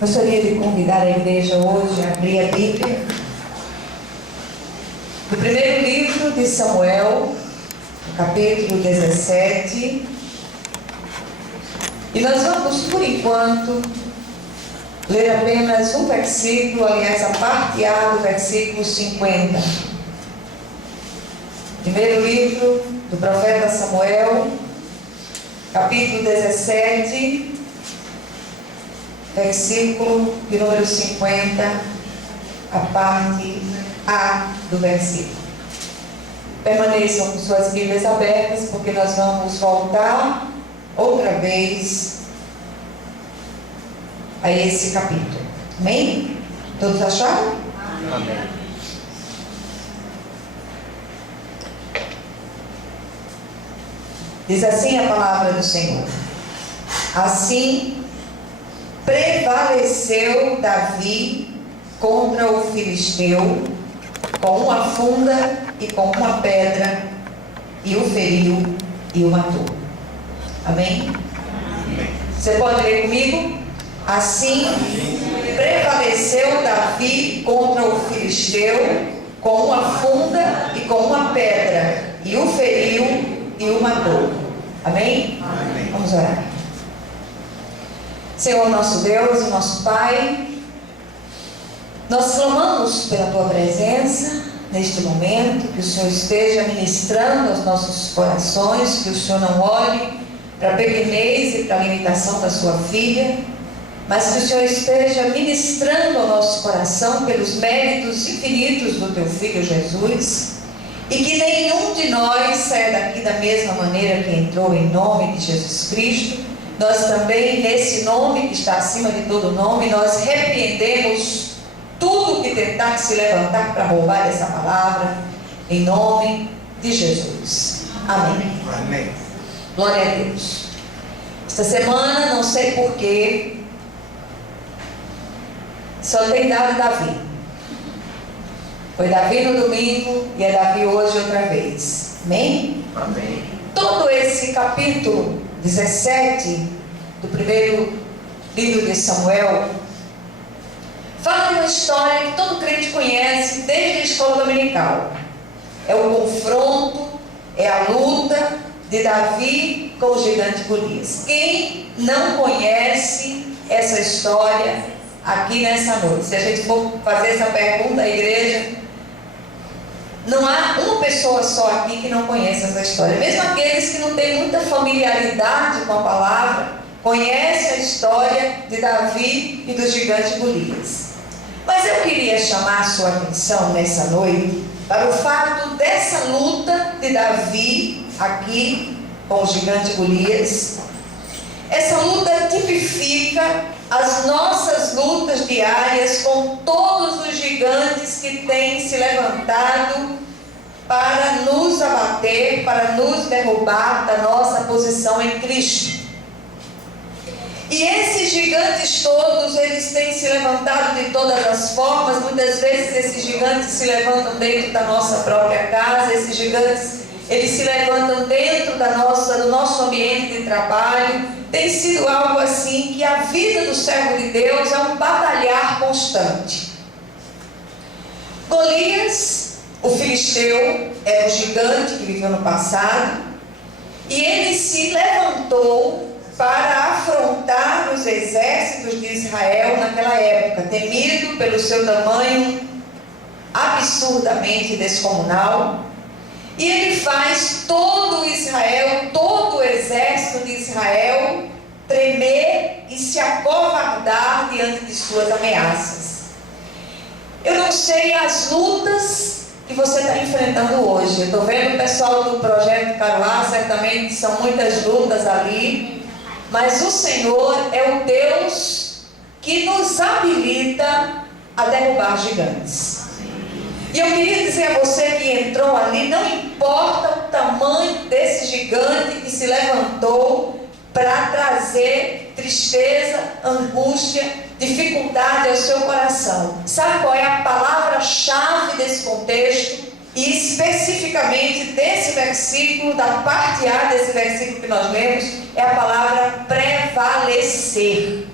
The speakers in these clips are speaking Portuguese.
Gostaria de convidar a igreja hoje a abrir a Bíblia no primeiro livro de Samuel, capítulo 17. E nós vamos, por enquanto, ler apenas um versículo, aliás, a parte A do versículo 50. Primeiro livro do profeta Samuel, capítulo 17, versículo de número 50, a parte A do versículo. Permaneçam com suas Bíblias abertas, porque nós vamos voltar outra vez a esse capítulo. Amém? Todos acharam? Amém. Diz assim a palavra do Senhor: assim prevaleceu Davi contra o filisteu com uma funda e com uma pedra, e o feriu e o matou. Amém? Amém. Você pode ler comigo? Assim prevaleceu Davi contra o filisteu com uma funda e com uma pedra, e o feriu e o matou. Amém? Amém. Vamos orar. Senhor nosso Deus e nosso Pai, nós clamamos pela Tua presença neste momento, que o Senhor esteja ministrando aos nossos corações, que o Senhor não olhe para a pequenez e para a limitação da Sua filha, mas que o Senhor esteja ministrando ao nosso coração pelos méritos infinitos do Teu Filho Jesus, e que nenhum de nós saia daqui da mesma maneira que entrou, em nome de Jesus Cristo. Nós também, nesse nome que está acima de todo nome, nós repreendemos tudo que tentar se levantar para roubar essa palavra, em nome de Jesus. Amém. Amém. Glória a Deus. Esta semana, não sei porquê, só tem dado Davi. Foi Davi no domingo e é Davi hoje outra vez. Amém? Amém. Todo esse capítulo 17 do primeiro livro de Samuel fala de uma história que todo crente conhece desde a escola dominical. É o confronto, é a luta de Davi com o gigante Golias. Quem não conhece essa história aqui nessa noite? Se a gente for fazer essa pergunta à igreja, não há uma pessoa só aqui que não conhece essa história. Mesmo aqueles que não têm muita familiaridade com a palavra, conhecem a história de Davi e do gigante Golias. Mas eu queria chamar a sua atenção nessa noite para o fato dessa luta de Davi aqui com o gigante Golias. Essa luta tipifica as nossas lutas diárias com todos os gigantes que têm se levantado para nos abater, para nos derrubar da nossa posição em Cristo. E esses gigantes todos, eles têm se levantado de todas as formas. Muitas vezes esses gigantes se levantam dentro da nossa própria casa, esses gigantes, eles se levantam dentro do nosso ambiente de trabalho. Tem sido algo assim que a vida do servo de Deus é um batalhar constante. Golias, o filisteu, era um gigante que viveu no passado, e ele se levantou para afrontar os exércitos de Israel naquela época, temido pelo seu tamanho absurdamente descomunal. E ele faz todo Israel, todo o exército de Israel tremer e se acovardar diante de suas ameaças. Eu não sei as lutas que você está enfrentando hoje. Eu estou vendo o pessoal do Projeto Caruá, certamente são muitas lutas ali, mas o Senhor é o Deus que nos habilita a derrubar gigantes. E eu queria dizer a você que entrou ali, não importa o tamanho desse gigante que se levantou para trazer tristeza, angústia, dificuldade ao seu coração. Sabe qual é a palavra-chave desse contexto? E especificamente desse versículo, da parte A desse versículo que nós lemos, é a palavra prevalecer.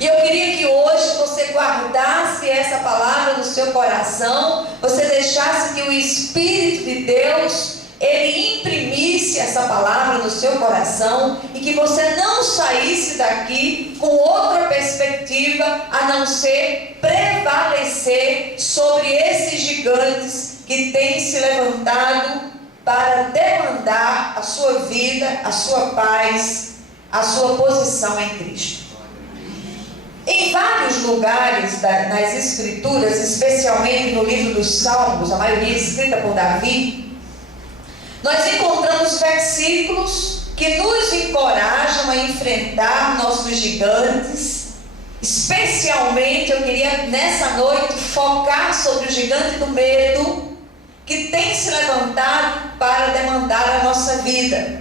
E eu queria que hoje você guardasse essa palavra no seu coração, você deixasse que o Espírito de Deus, Ele imprimisse essa palavra no seu coração e que você não saísse daqui com outra perspectiva a não ser prevalecer sobre esses gigantes que têm se levantado para demandar a sua vida, a sua paz, a sua posição em Cristo. Em vários lugares nas Escrituras, especialmente no livro dos Salmos, a maioria escrita por Davi, nós encontramos versículos que nos encorajam a enfrentar nossos gigantes. Especialmente eu queria nessa noite focar sobre o gigante do medo que tem se levantado para demandar a nossa vida.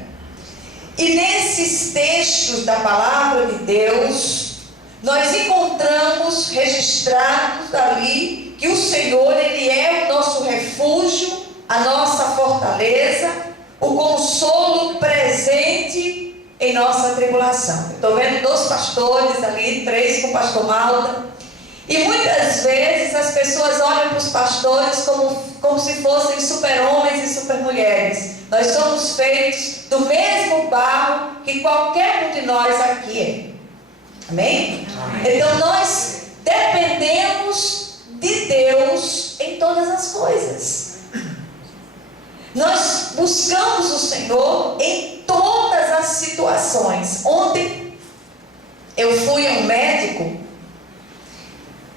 E nesses textos da palavra de Deus, nós encontramos registrados ali que o Senhor, Ele é o nosso refúgio, a nossa fortaleza, o consolo presente em nossa tribulação. Estou vendo 2 pastores ali, 3 com o pastor Malta. E muitas vezes as pessoas olham para os pastores como se fossem super-homens e super-mulheres. Nós somos feitos do mesmo barro que qualquer um de nós aqui é. Amém? Amém. Então nós dependemos de Deus em todas as coisas. Nós buscamos o Senhor em todas as situações. Ontem eu fui a um médico,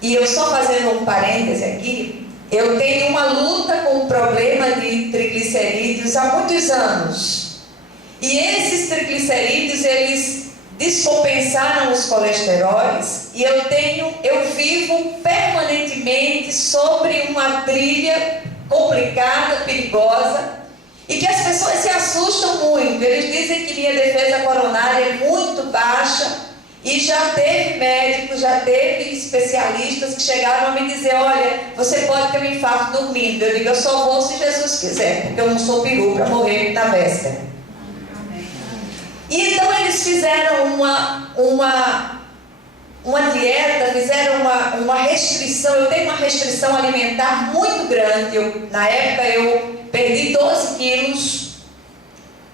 e eu só fazendo um parêntese aqui, eu tenho uma luta com o problema de triglicerídeos há muitos anos. E esses triglicerídeos, eles descompensaram os colesteróis, e eu vivo permanentemente sobre uma trilha complicada, perigosa, e que as pessoas se assustam muito. Eles dizem que minha defesa coronária é muito baixa, e já teve médicos, já teve especialistas que chegaram a me dizer: olha, você pode ter um infarto dormindo. Eu digo: eu só vou se Jesus quiser, porque eu não sou peru para morrer na véspera. E então eles fizeram uma dieta, fizeram uma restrição. Eu tenho uma restrição alimentar muito grande. Na época eu perdi 12 quilos,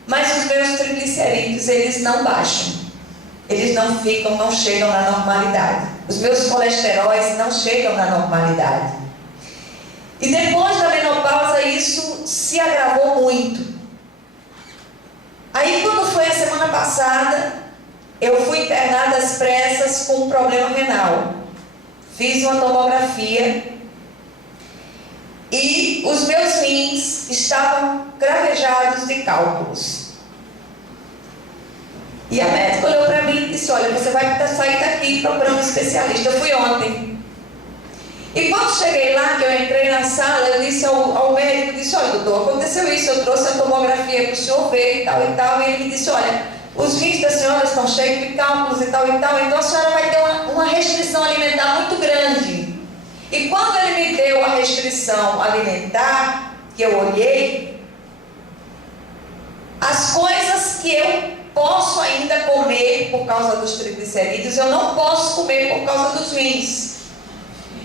mas os meus triglicerídeos, eles não baixam. Eles não chegam na normalidade. Os meus colesteróis não chegam na normalidade. E depois da menopausa isso se agravou muito. Aí quando foi a semana passada, eu fui internada às pressas com um problema renal. Fiz uma tomografia e os meus rins estavam cravejados de cálculos. E a médica olhou para mim e disse: olha, você vai sair daqui e procurar um especialista. Eu fui ontem. E quando cheguei lá, que eu entrei na sala, eu disse ao médico, disse: olha, doutor, aconteceu isso, eu trouxe a tomografia para o senhor ver e tal e tal. E ele me disse: olha, os rins da senhora estão cheios de cálculos e tal, então a senhora vai ter uma restrição alimentar muito grande. E quando ele me deu a restrição alimentar, que eu olhei, as coisas que eu posso ainda comer por causa dos triglicerídeos, eu não posso comer por causa dos rins.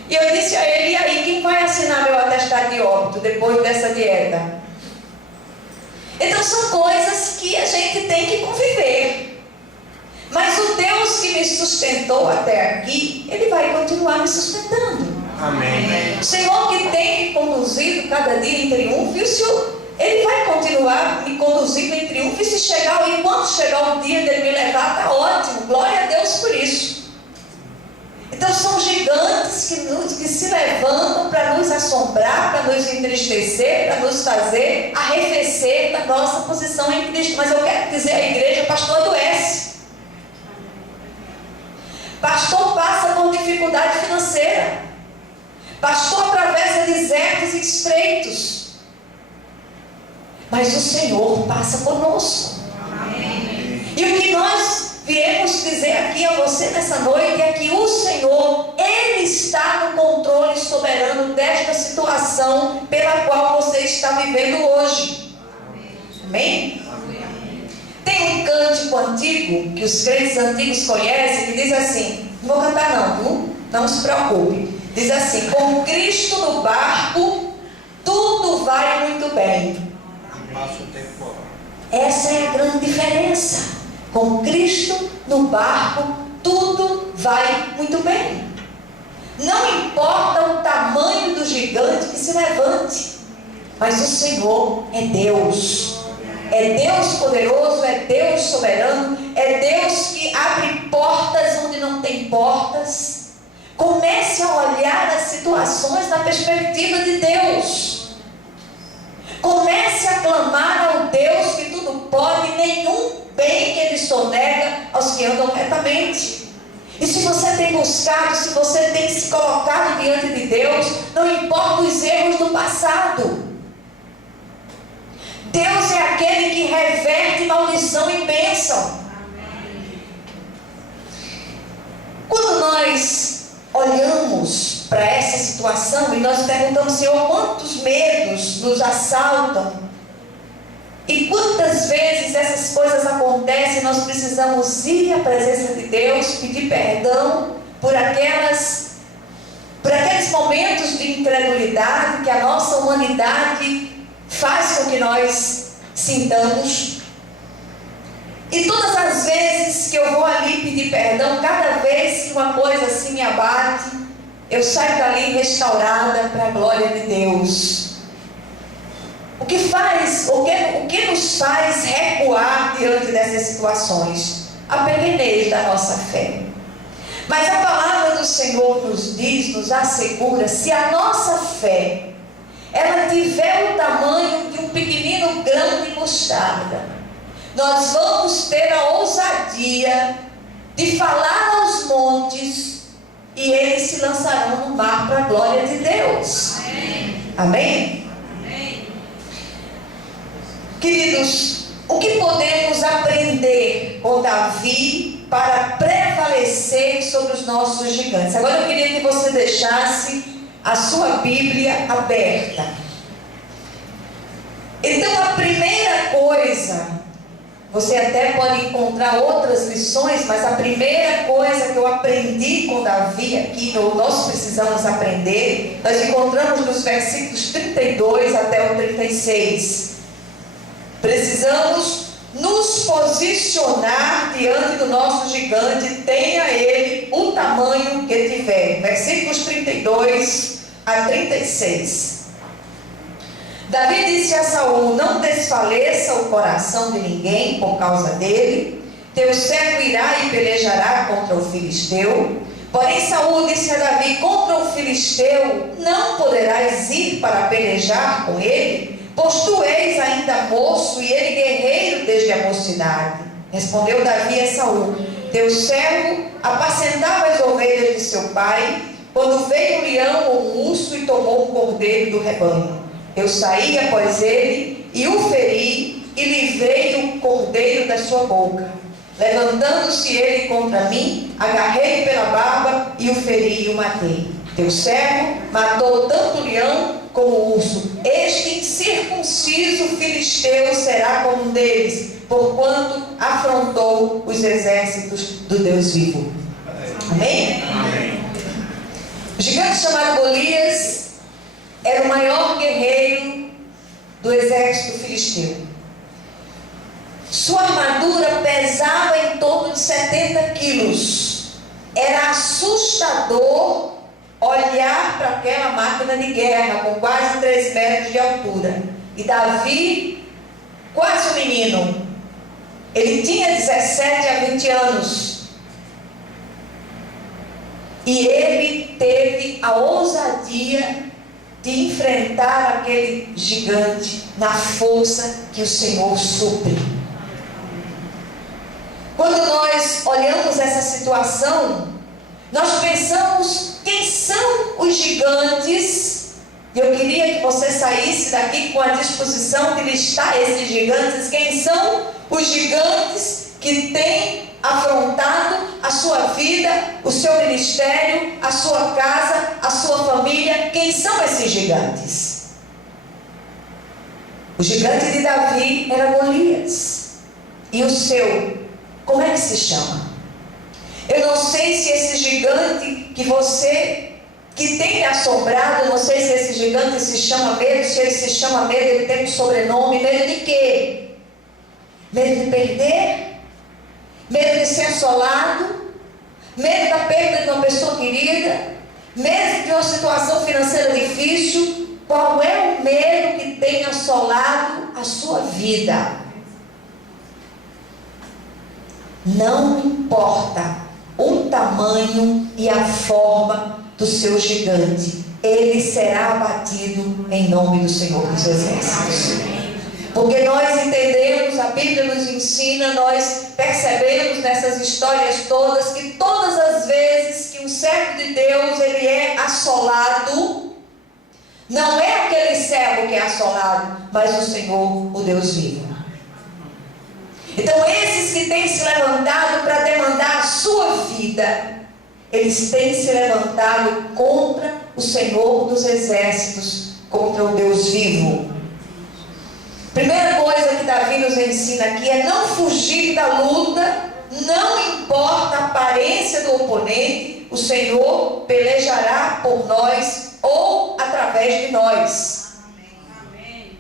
E eu disse a ele: e aí, quem vai assinar meu atestado de óbito depois dessa dieta? Então são coisas que a gente tem que conviver. Mas o Deus que me sustentou até aqui, Ele vai continuar me sustentando. Amém. O Senhor que tem me conduzido cada dia em triunfo, e o Senhor, Ele vai continuar me conduzindo em triunfo. E quando chegar o dia dele me levar, está ótimo. Glória a Deus por isso. Então são gigantes que se levantam para nos assombrar, para nos entristecer, para nos fazer arrefecer da nossa posição em Cristo. Mas eu quero dizer à igreja: pastor adoece. Pastor passa por dificuldade financeira. Pastor atravessa desertos e estreitos. Mas o Senhor passa conosco. Amém. E o que nós viemos dizer aqui a você nessa noite é que o Senhor, Ele está no controle soberano desta situação pela qual você está vivendo hoje. Amém? Amém? Tem um cântico antigo que os crentes antigos conhecem, que diz assim: Não vou cantar não, viu? Não se preocupe. Diz assim: com Cristo no barco, tudo vai muito bem. Essa é a grande diferença. Com Cristo no barco, tudo vai muito bem. Não importa o tamanho do gigante que se levante, mas o Senhor é Deus. É Deus poderoso, é Deus soberano, é Deus que abre portas onde não tem portas. Comece a olhar as situações na perspectiva de Deus. Comece a clamar ao Deus que tudo pode, nenhum bem que Ele sonega aos que andam retamente. E se você tem buscado, se você tem se colocado diante de Deus, não importa os erros do passado. Deus é aquele que reverte maldição em bênção. Quando nós olhamos para essa situação e nós perguntamos: Senhor, quantos medos nos assaltam? E quantas vezes essas coisas acontecem, nós precisamos ir à presença de Deus, pedir perdão por aqueles momentos de incredulidade que a nossa humanidade faz com que nós sintamos. E todas as vezes que eu vou ali pedir perdão, cada vez que uma coisa assim me abate, eu saio dali restaurada para a glória de Deus. O que nos faz recuar diante dessas situações? A pequenez da nossa fé. Mas a palavra do Senhor nos diz, nos assegura, se a nossa fé ela tiver o tamanho de um pequenino grão de mostarda, nós vamos ter a ousadia de falar aos montes e eles se lançarão no mar para a glória de Deus. Amém? Amém? Queridos, o que podemos aprender com Davi para prevalecer sobre os nossos gigantes? Agora eu queria que você deixasse a sua Bíblia aberta. Então a primeira coisa, você até pode encontrar outras lições, mas a primeira coisa que eu aprendi com Davi aqui, ou nós precisamos aprender, nós encontramos nos versículos 32 até o 36. Precisamos nos posicionar diante do nosso gigante, tenha ele o tamanho que tiver. Versículos 32 a 36. Davi disse a Saul: não desfaleça o coração de ninguém por causa dele. Teu servo irá e pelejará contra o filisteu. Porém Saul disse a Davi: contra o filisteu não poderás ir para pelejar com ele, pois tu és ainda moço e ele guerreiro desde a mocidade. Respondeu Davi a Saul: teu servo apacentava as ovelhas de seu pai, quando veio um leão ou um urso e tomou um cordeiro do rebanho. Eu saí após ele e o feri e livrei o cordeiro da sua boca. Levantando-se ele contra mim, agarrei pela barba e o feri e o matei. Teu servo matou tanto o leão como o urso. Este incircunciso filisteu será como um deles, porquanto afrontou os exércitos do Deus vivo. Amém? Amém. O gigante chamado Golias era o maior guerreiro do exército filisteu. Sua armadura pesava em torno de 70 quilos. Era assustador olhar para aquela máquina de guerra com quase 3 metros de altura. E Davi, quase um menino, ele tinha 17 a 20 anos. E ele teve a ousadia de enfrentar aquele gigante na força que o Senhor supre. Quando nós olhamos essa situação, nós pensamos: quem são os gigantes? E eu queria que você saísse daqui com a disposição de listar esses gigantes. Quem são os gigantes que têm afrontado a sua vida, o seu ministério, a sua casa, a sua família? Quem são esses gigantes? O gigante de Davi era Golias. E o seu, como é que se chama? Eu não sei se esse gigante que tem me assombrado, eu não sei se esse gigante se chama medo, se ele se chama medo, ele tem um sobrenome. Medo de quê? Medo de perder? Medo de ser assolado? Medo da perda de uma pessoa querida? Medo de uma situação financeira difícil? Qual é o medo que tem assolado a sua vida? Não importa o tamanho e a forma do seu gigante, ele será abatido em nome do Senhor dos Exércitos. Porque nós entendemos, a Bíblia nos ensina, nós percebemos nessas histórias todas, que todas as vezes que um servo de Deus ele é assolado, não é aquele servo que é assolado, mas o Senhor, o Deus vivo. Então esses que têm se levantado para demandar a sua vida, eles têm se levantado contra o Senhor dos Exércitos, contra o Deus vivo. Primeira coisa que Davi nos ensina aqui é não fugir da luta, não importa a aparência do oponente, o Senhor pelejará por nós ou através de nós. Amém.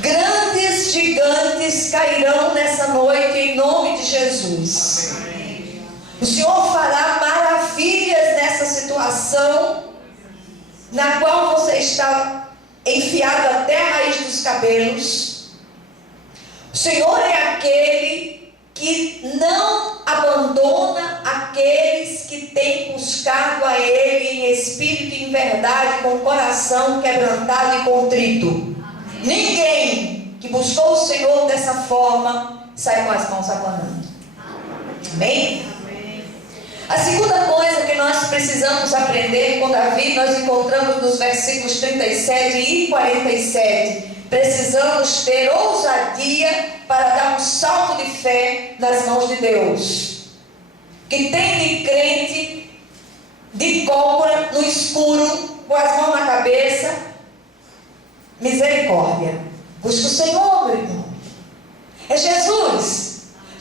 Grandes gigantes cairão nessa noite em nome de Jesus. Amém. O Senhor fará maravilhas nessa situação na qual você está enfiado até a raiz dos cabelos. O Senhor é aquele que não abandona aqueles que têm buscado a Ele em espírito e em verdade, com o coração quebrantado e contrito. Amém. Ninguém que buscou o Senhor dessa forma sai com as mãos abanando. Amém? A segunda coisa que nós precisamos aprender com Davi, nós encontramos nos versículos 37 e 47. Precisamos ter ousadia para dar um salto de fé nas mãos de Deus. Que tem de crente, de cóbora, no escuro, com as mãos na cabeça, misericórdia. Busca o Senhor, meu irmão. É Jesus.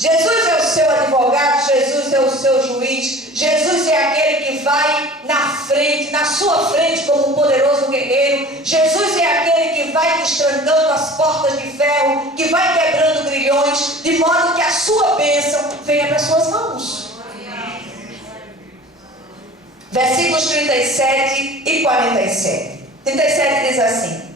Jesus é o seu advogado, Jesus é o seu juiz, Jesus é aquele que vai na frente, na sua frente como um poderoso guerreiro. Jesus é aquele que vai destrancando as portas de ferro, que vai quebrando grilhões, de modo que a sua bênção venha para as suas mãos. Versículos 37 e 47. 37 diz assim: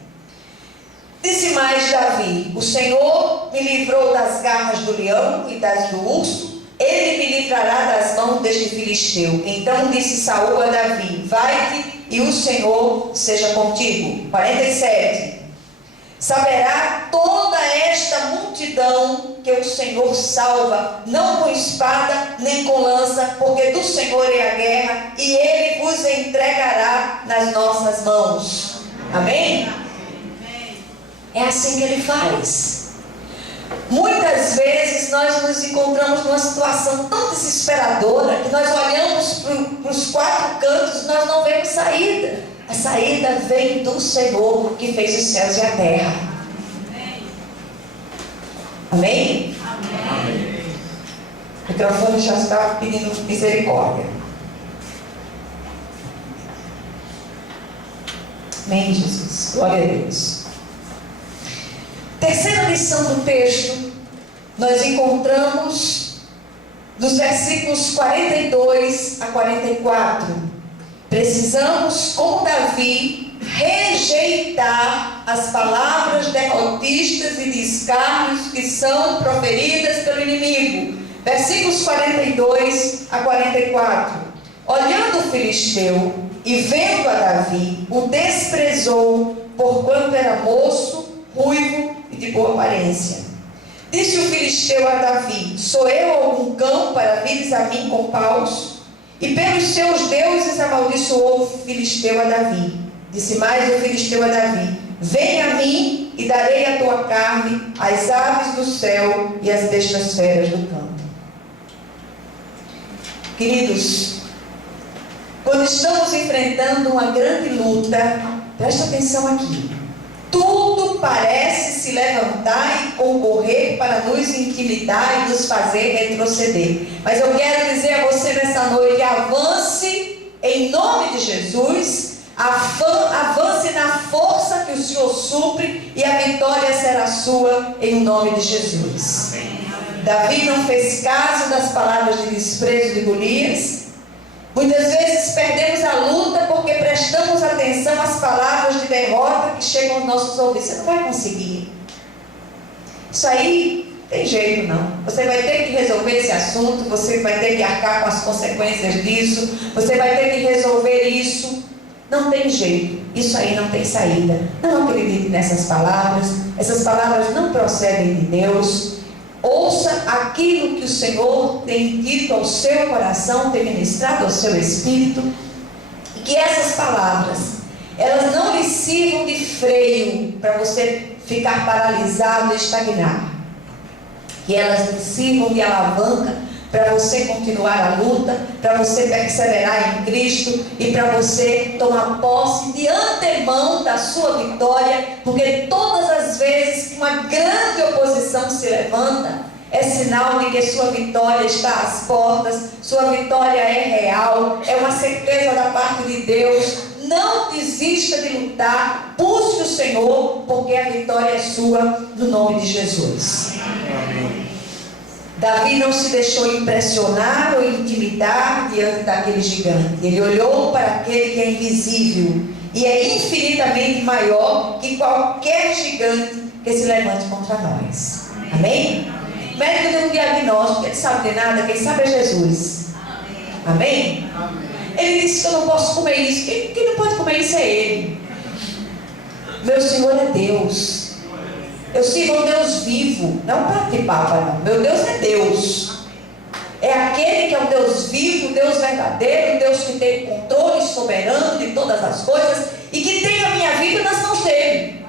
Disse mais Davi: O Senhor me livrou das garras do leão e das do urso, ele me livrará das mãos deste filisteu. Então disse Saul a Davi: Vai-te e o Senhor seja contigo. 47. Saberá toda esta multidão que o Senhor salva, não com espada nem com lança, porque do Senhor é a guerra, e ele vos entregará nas nossas mãos. Amém? É assim que ele faz. Muitas vezes nós nos encontramos numa situação tão desesperadora que nós olhamos para os quatro cantos e nós não vemos saída. A saída vem do Senhor que fez os céus e a terra. Amém? Amém? O microfone já está pedindo misericórdia. Amém, Jesus. Glória a Deus. Terceira lição do texto, nós encontramos nos versículos 42 a 44. Precisamos, como Davi, rejeitar as palavras derrotistas e de escárnios que são proferidas pelo inimigo. Versículos 42 a 44. Olhando o filisteu e vendo a Davi, o desprezou, porquanto era moço, ruivo e de boa aparência. Disse o filisteu a Davi: Sou eu algum cão para vires a mim com paus? E pelos seus deuses amaldiçoou o filisteu a Davi. Disse mais o filisteu a Davi: Vem a mim e darei a tua carne às aves do céu e às bestas feras do campo. Queridos, quando estamos enfrentando uma grande luta, presta atenção aqui. Tudo parece se levantar e concorrer para nos intimidar e nos fazer retroceder. Mas eu quero dizer a você nessa noite: avance em nome de Jesus, avance na força que o Senhor supre, e a vitória será sua em nome de Jesus. Davi não fez caso das palavras de desprezo de Golias. Muitas vezes perdemos a luta porque prestamos atenção às palavras de derrota que chegam aos nossos ouvidos. Você não vai conseguir. Isso aí tem jeito não. Você vai ter que resolver esse assunto, você vai ter que arcar com as consequências disso, você vai ter que resolver isso. Não tem jeito. Isso aí não tem saída. Não acredite nessas palavras. Essas palavras não procedem de Deus. Ouça aquilo que o Senhor tem dito ao seu coração, tem ministrado ao seu espírito, e que essas palavras, elas não lhe sirvam de freio para você ficar paralisado e estagnar, que elas lhe sirvam de alavanca para você continuar a luta, para você perseverar em Cristo e para você tomar posse de antemão da sua vitória, porque todas as vezes que uma grande oposição se levanta, é sinal de que sua vitória está às portas, sua vitória é real, é uma certeza da parte de Deus. Não desista de lutar, busque o Senhor, porque a vitória é sua, no nome de Jesus. Amém. Davi não se deixou impressionar ou intimidar diante daquele gigante. Ele olhou para aquele que é invisível e é infinitamente maior que qualquer gigante que se levante contra nós. Amém? O médico deu um diagnóstico, ele sabe de nada, quem sabe é Jesus. Amém? Ele disse que eu não posso comer isso. Quem não pode comer isso é Ele. Meu Senhor é Deus. Eu sirvo um Deus vivo, não para de papa não. Meu Deus é Deus. É aquele que é um Deus vivo, um Deus verdadeiro, um Deus que tem controle soberano de todas as coisas e que tem a minha vida nas mãos dele.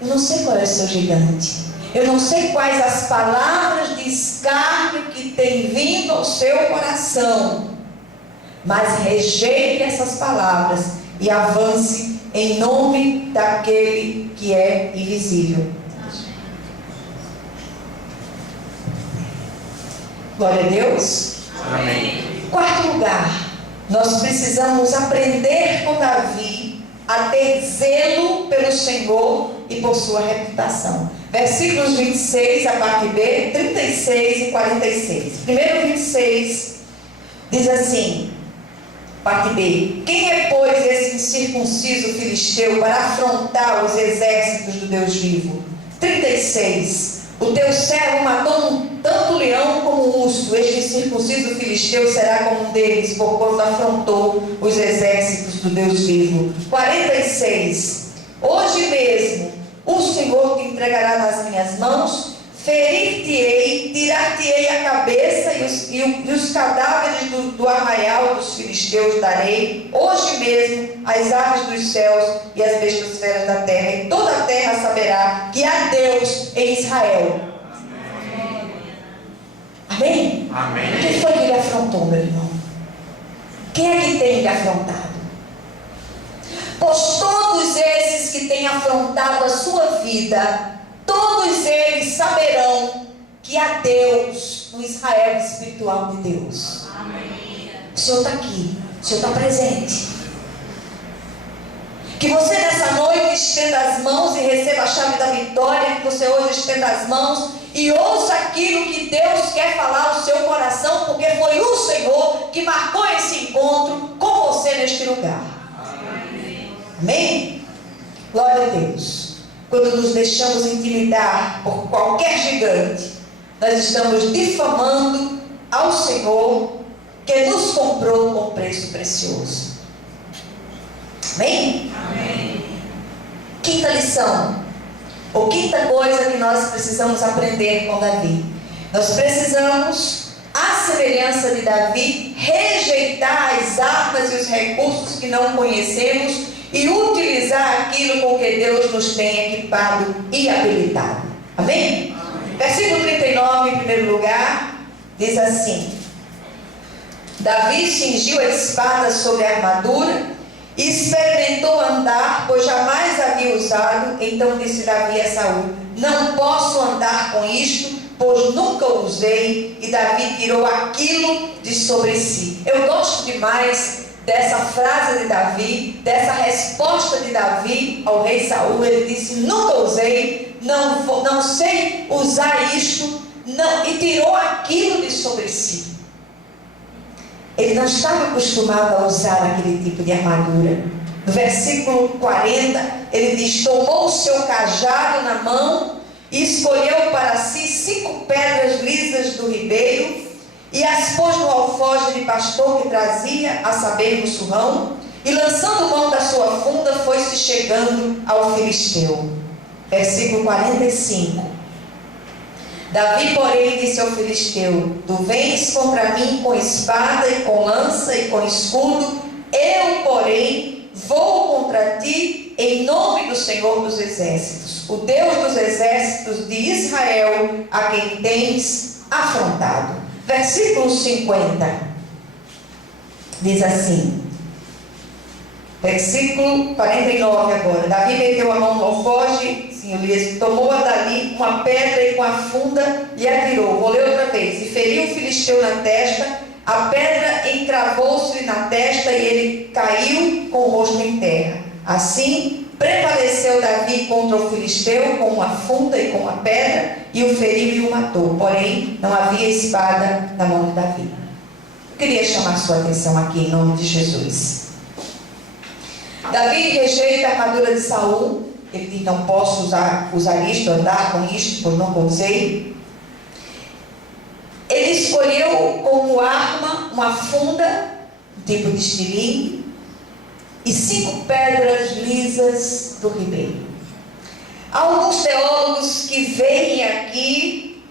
Eu não sei qual é o seu gigante. Eu não sei quais as palavras de escárnio que tem vindo ao seu coração. Mas rejeite essas palavras e avance em nome daquele que é invisível. Glória a Deus. Amém. Quarto lugar, nós precisamos aprender com Davi a ter zelo pelo Senhor e por sua reputação. Versículos 26, a parte B, 36 e 46. Primeiro 26 diz assim, parte B: quem é, pois, esse incircunciso filisteu para afrontar os exércitos do Deus vivo? 36. O teu servo matou tanto leão como urso. Este incircunciso filisteu será como um deles, porquanto afrontou os exércitos do Deus vivo. 46. Hoje mesmo o Senhor te entregará nas minhas mãos, ferir-te-ei, tirar-te-ei a cabeça e os cadáveres do arraial dos filisteus darei, hoje mesmo, as aves dos céus e as bestas feras da terra, e toda a terra saberá que há Deus em Israel. Amém? Amém. Quem foi que ele afrontou, meu irmão? Quem é que tem lhe afrontado? Pois todos esses que têm afrontado a sua vida, todos eles saberão que há Deus no Israel espiritual de Deus. Amém. O Senhor está aqui, o Senhor está presente. Que você nessa noite estenda as mãos e receba a chave da vitória. Que você hoje estenda as mãos e ouça aquilo que Deus quer falar ao seu coração, porque foi o Senhor que marcou esse encontro com você neste lugar. Amém? Glória a Deus. Quando nos deixamos intimidar por qualquer gigante, nós estamos difamando ao Senhor que nos comprou com preço precioso. Amém? Amém. Quinta lição, ou quinta coisa que nós precisamos aprender com Davi. Nós precisamos, à semelhança de Davi, rejeitar as armas e os recursos que não conhecemos e utilizar aquilo com que Deus nos tem equipado e habilitado. Amém? Amém. Versículo 39, em primeiro lugar, diz assim: Davi cingiu a espada sobre a armadura e experimentou andar, pois jamais havia usado. Então disse Davi a Saul: não posso andar com isto, pois nunca o usei. E Davi tirou aquilo de sobre si. Eu gosto demais dessa frase de Davi, dessa resposta de Davi ao rei Saul. Ele disse: nunca usei, não sei usar isto, não, e tirou aquilo de sobre si. Ele não estava acostumado a usar aquele tipo de armadura. No versículo 40, ele diz: tomou o seu cajado na mão e escolheu para si 5 pedras lisas do ribeiro e as pôs no alforje de pastor que trazia, a saber, no surrão, e lançando mão da sua funda, foi-se chegando ao filisteu. Versículo 45. Davi, porém, disse ao filisteu: tu vens contra mim com espada e com lança e com escudo, eu, porém, vou contra ti em nome do Senhor dos Exércitos, o Deus dos Exércitos de Israel, a quem tens afrontado. Versículo 50 diz assim, versículo 49 agora: Davi meteu a mão no alforje, tomou dali uma pedra e com a funda lhe atirou. Vou ler outra vez. E feriu o filisteu na testa, a pedra encravou-se-lhe na testa e ele caiu com o rosto em terra. Assim prevaleceu Davi contra o filisteu com uma funda e com uma pedra, e o feriu e o matou. Porém, não havia espada na mão de Davi. Eu queria chamar sua atenção aqui em nome de Jesus. Davi rejeita a armadura de Saul. Ele diz: não posso usar isto, andar com isto, pois não usei. Ele escolheu como arma uma funda, tipo de estilingue, e 5 pedras lisas do ribeiro. Há alguns teólogos que veem aqui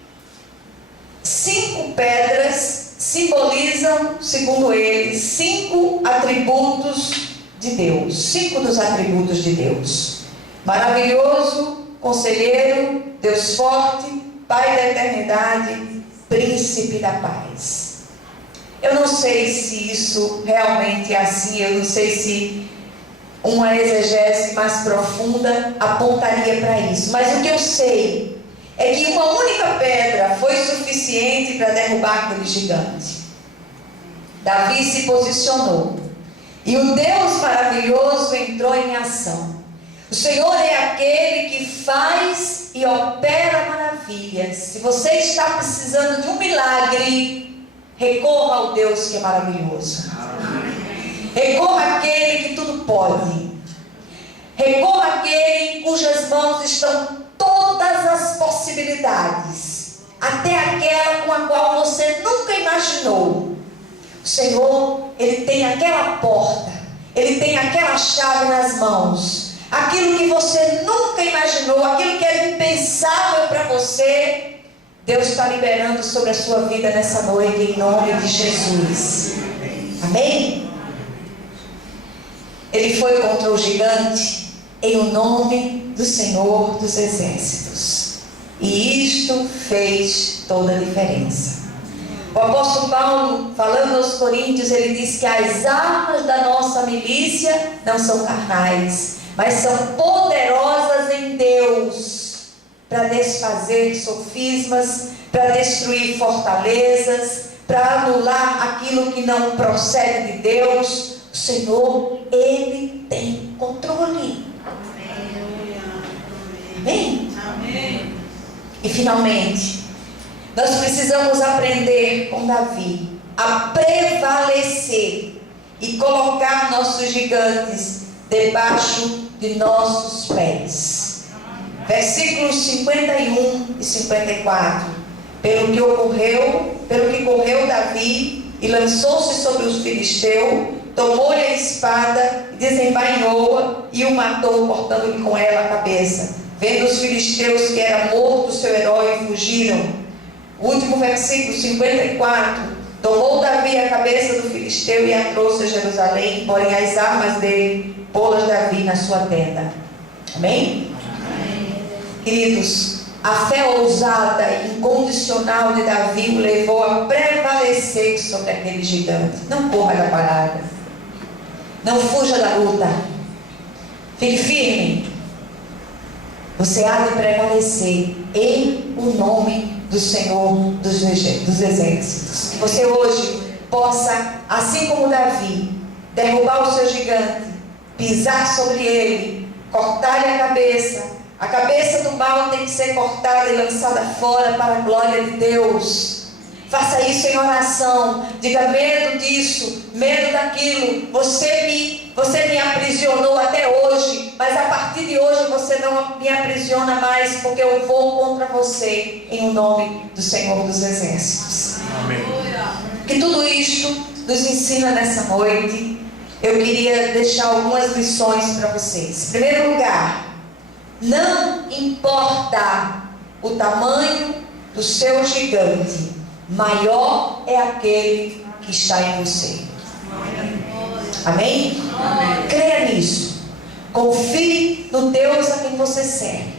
5 pedras simbolizam, segundo eles, 5 atributos de Deus, 5 dos atributos de Deus: maravilhoso, conselheiro, Deus forte, Pai da eternidade, príncipe da paz. Eu não sei se isso realmente é assim, eu não sei se uma exegese mais profunda apontaria para isso, mas o que eu sei é que uma única pedra foi suficiente para derrubar aquele gigante. Davi se posicionou e o Deus maravilhoso entrou em ação. O Senhor é aquele que faz e opera maravilhas. Se você está precisando de um milagre, recorra ao Deus que é maravilhoso. Recorra àquele que tudo pode. Recorra àquele em cujas mãos estão todas as possibilidades, até aquela com a qual você nunca imaginou. O Senhor, Ele tem aquela porta, Ele tem aquela chave nas mãos. Aquilo que você nunca imaginou, aquilo que era impensável para você, Deus está liberando sobre a sua vida nessa noite, em nome de Jesus. Amém? Ele foi contra o gigante em o nome do Senhor dos Exércitos. E isto fez toda a diferença. O apóstolo Paulo, falando aos Coríntios, ele diz que as armas da nossa milícia não são carnais, mas são poderosas em Deus para desfazer sofismas, para destruir fortalezas, para anular aquilo que não procede de Deus. O Senhor, Ele tem controle. Amém? Amém. E finalmente, nós precisamos aprender com Davi a prevalecer e colocar nossos gigantes debaixo de nossos pés. Versículos 51 e 54. Pelo que correu Davi e lançou-se sobre os filisteus, tomou-lhe a espada, desembainhou-a e o matou, cortando-lhe com ela a cabeça. Vendo os filisteus que era morto o seu herói, fugiram. O último versículo 54. Tomou Davi a cabeça do filisteu e a trouxe a Jerusalém, porém as armas dele pô-las Davi na sua tenda. Amém? Amém? Queridos, a fé ousada e incondicional de Davi o levou a prevalecer sobre aquele gigante. Não corra da parada. Não fuja da luta. Fique firme. Você há de prevalecer em o nome do Senhor dos exércitos. Que você hoje possa, assim como Davi, derrubar o seu gigante, pisar sobre ele, cortar-lhe a cabeça. A cabeça do mal tem que ser cortada e lançada fora para a glória de Deus. Faça isso em oração. Diga: medo disso, medo daquilo. Você me aprisionou até hoje, mas a partir de hoje você não me aprisiona mais, porque eu vou contra você em o nome do Senhor dos Exércitos. Amém. Que tudo isto nos ensina nessa noite. Eu queria deixar algumas lições para vocês. Em primeiro lugar, não importa o tamanho do seu gigante, maior é aquele que está em você. Amém? Amém? Creia nisso. Confie no Deus a quem você serve.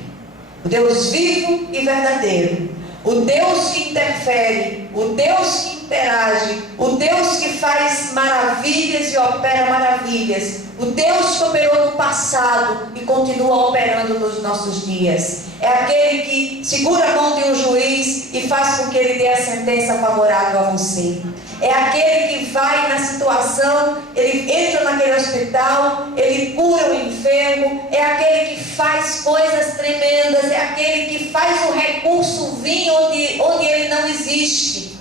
O Deus vivo e verdadeiro. O Deus que interfere. O Deus que interage. O Deus que faz maravilhas e opera maravilhas. O Deus que operou no passado e continua operando nos nossos dias. É aquele que segura a mão de um juiz e faz com que ele dê a sentença favorável a você. É aquele que vai na situação, ele entra naquele hospital, ele cura o enfermo. É aquele que faz coisas tremendas. É aquele que faz o recurso vir onde ele não existe.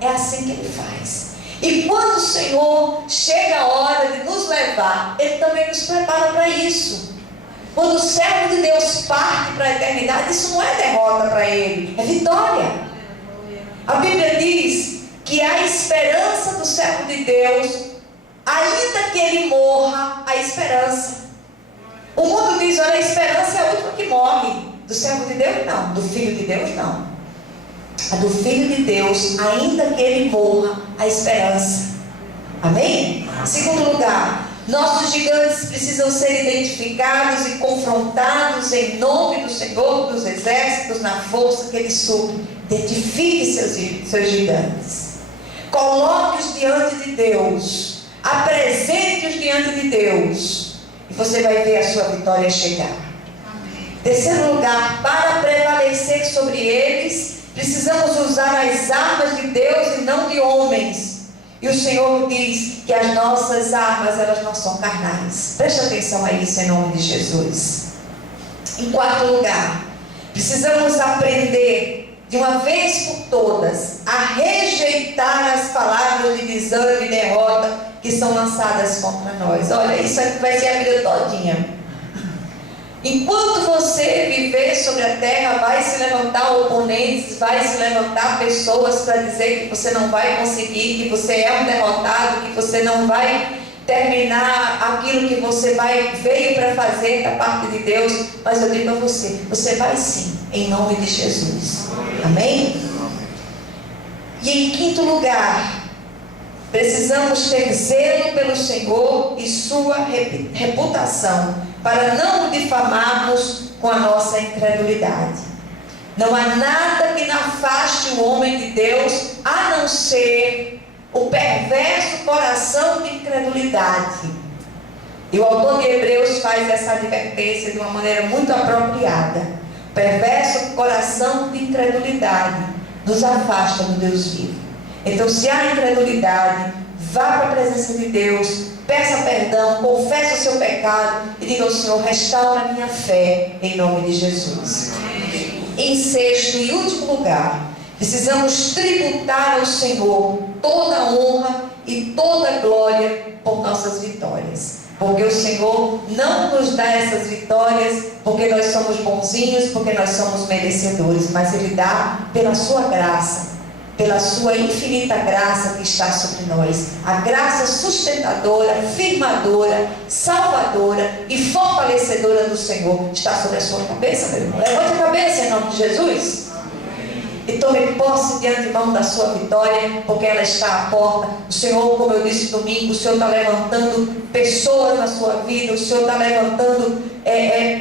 É assim que ele faz. E quando o Senhor chega a hora de nos levar, Ele também nos prepara para isso. Quando o servo de Deus parte para a eternidade, isso não é derrota para ele, é vitória. A Bíblia diz que a esperança do servo de Deus, ainda que ele morra, a esperança. O mundo diz: olha, a esperança é a última que morre. Do servo de Deus não, do filho de Deus não. A do Filho de Deus, ainda que ele morra, a esperança. Amém? Segundo lugar, nossos gigantes precisam ser identificados e confrontados em nome do Senhor dos Exércitos, na força que Ele supre. Identifique seus gigantes. Coloque-os diante de Deus. Apresente-os diante de Deus. E você vai ver a sua vitória chegar. Terceiro lugar, para prevalecer sobre eles, precisamos usar as armas de Deus e não de homens. E o Senhor diz que as nossas armas, elas não são carnais. Preste atenção a isso em nome de Jesus. Em quarto lugar, precisamos aprender de uma vez por todas a rejeitar as palavras de desânimo e derrota que são lançadas contra nós. Olha, isso vai ser a vida todinha. Enquanto você viver sobre a terra, vai se levantar oponentes, vai se levantar pessoas para dizer que você não vai conseguir, que você é um derrotado, que você não vai terminar aquilo que você veio para fazer da parte de Deus. Mas eu digo a você, você vai sim, em nome de Jesus. Amém? E em quinto lugar, precisamos ter zelo pelo Senhor e sua reputação, para não o difamarmos com a nossa incredulidade. Não há nada que afaste o homem de Deus, a não ser o perverso coração de incredulidade. E o autor de Hebreus faz essa advertência de uma maneira muito apropriada. O perverso coração de incredulidade nos afasta do Deus vivo. Então, se há incredulidade, vá para a presença de Deus, peça perdão, confesse o seu pecado e diga ao Senhor: restaura a minha fé, em nome de Jesus. Em sexto e último lugar, precisamos tributar ao Senhor toda a honra e toda a glória por nossas vitórias. Porque o Senhor não nos dá essas vitórias porque nós somos bonzinhos, porque nós somos merecedores, mas Ele dá pela sua graça, pela sua infinita graça que está sobre nós. A graça sustentadora, firmadora, salvadora e fortalecedora do Senhor está sobre a sua cabeça, meu irmão. Levante a cabeça em nome de Jesus. E tome posse de antemão da sua vitória, porque ela está à porta. O Senhor, como eu disse domingo, o Senhor está levantando pessoas na sua vida, o Senhor está levantando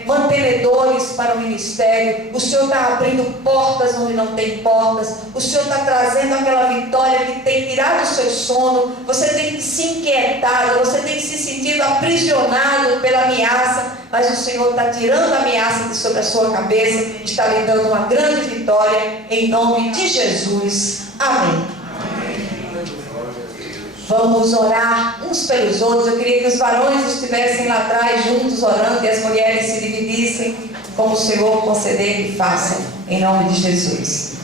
mantenedores para o ministério, o Senhor está abrindo portas onde não tem portas, o Senhor está trazendo aquela vitória que tem tirado o seu sono. Você tem se inquietado, você tem se sentido aprisionado pela ameaça, mas o Senhor está tirando a ameaça de sobre a sua cabeça, está lhe dando uma grande vitória, em nome de Jesus. Amém. Vamos orar uns pelos outros. Eu queria que os varões estivessem lá atrás juntos orando e as mulheres se dividissem, como o Senhor conceder que façam, em nome de Jesus.